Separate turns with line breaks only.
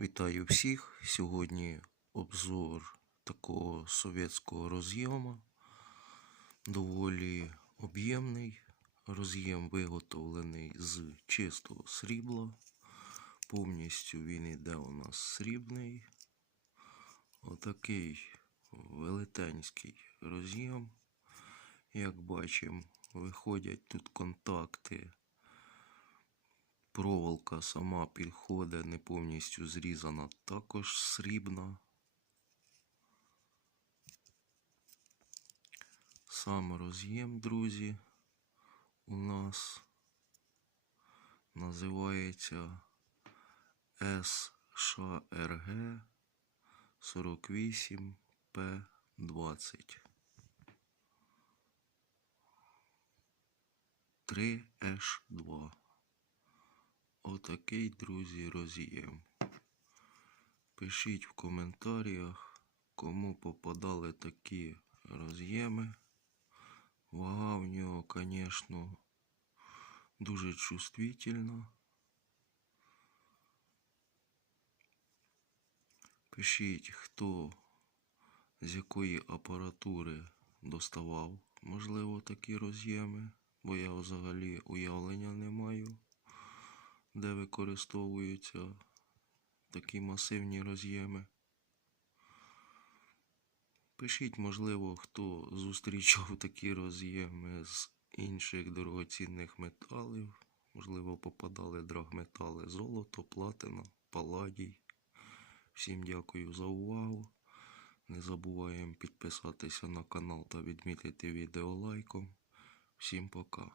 Вітаю всіх. Сьогодні обзор такого совєтського роз'єму. Доволі об'ємний. Роз'єм виготовлений з чистого срібла. Повністю він іде у нас срібний. Отакий велетенський роз'єм. Як бачимо, виходять тут контакти Проволока сама підходить, не повністю зрізана, також срібна. Сам роз'єм, друзі, у нас називається SHRG 48P20. 3H2. Отакий, друзі, роз'єм. Пишіть в коментарях, кому попадали такі роз'єми. Вага в нього, звісно, дуже чувствительна. Пишіть, хто з якої апаратури доставав, можливо, такі роз'єми, бо я взагалі уявлення не маю використовуються такі масивні роз'єми. Пишіть, можливо, хто зустрічав такі роз'єми з інших дорогоцінних металів. Можливо, попадали драгметали золото, платина, паладій. Всім дякую за увагу. Не забуваємо підписатися на канал та відмітити відео лайком. Всім пока.